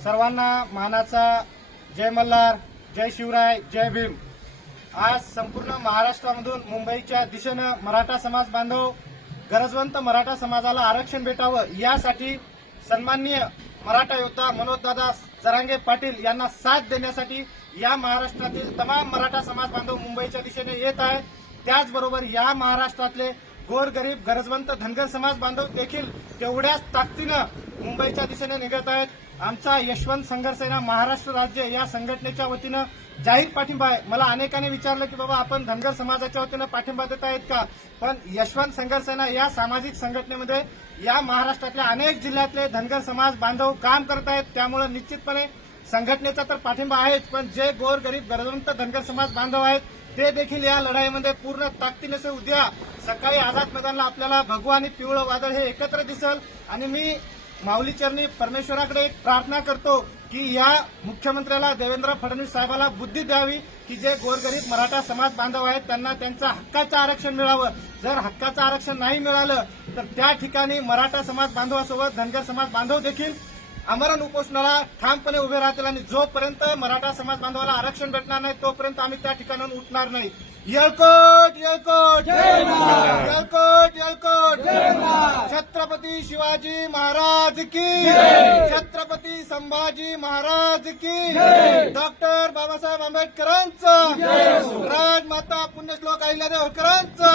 सर्वांना मानाचा जय मल्हार, जय शिवराय, जय भीम। आज संपूर्ण महाराष्ट्रामधून मुंबईच्या दिशेनं मराठा समाज बांधव गरजवंत मराठा समाजाला आरक्षण भेटावं यासाठी सन्माननीय मराठा योद्धा मनोजदादा जरांगे पाटील यांना साथ देण्यासाठी या महाराष्ट्रातील तमाम मराठा समाज बांधव मुंबईच्या दिशेने येत आहे। त्याचबरोबर या महाराष्ट्रातले गोरगरीब गरजवंत धनगर समाज बांधव देखील तेवढ्याच ताकदीनं मुंबईच्या दिशेने निघत आहेत। आमचा यशवंत संघर्ष सेना महाराष्ट्र राज्य या संघटनेच्या वतीनं जाहीर पाठिंबा आहे। मला अनेकांनी विचारलं की बाबा आपण धनगर समाजाच्या वतीनं पाठिंबा देत आहेत का, पण यशवंत संघर्ष सेना या सामाजिक संघटनेमध्ये या महाराष्ट्रातल्या अनेक जिल्ह्यातले धनगर समाज बांधव काम करत आहेत। त्यामुळे निश्चितपणे संघटनेचा तर पाठिंबा आहेच, पण जे गोरगरीब गरजवंत धनगर समाज बांधव आहेत ते देखील या लढाईमध्ये पूर्ण ताकदीने उद्या सकाळी आझाद मैदानाला आपल्याला भगवा आणि पिवळं वादळ हे एकत्र दिसेल। आणि मी माऊली चरणी परमेश्वराकडे एक प्रार्थना करतो की या मुख्यमंत्र्याला देवेंद्र फडणवीस साहेबाला बुद्धी द्यावी की जे गोरगरीब मराठा समाज बांधव आहेत त्यांना त्यांचं हक्काचं आरक्षण मिळावं। जर हक्काचं आरक्षण नाही मिळालं तर त्या ठिकाणी मराठा समाज बांधवासोबत धनगर समाज बांधव देखील आमरण उपोषणाला ठामपणे उभे राहतील आणि जोपर्यंत मराठा समाज बांधवाला आरक्षण भेटणार नाही तोपर्यंत आम्ही त्या ठिकाणाहून उठणार नाही। येळकोट येळकोट येळकोट येळकोट। छत्रपती शिवाजी महाराज की, छत्रपती संभाजी महाराज की, डॉक्टर बाबासाहेब आंबेडकरांचा, राजमाता पुण्यश्लोक अहिल्यादेवी होळकरांचा।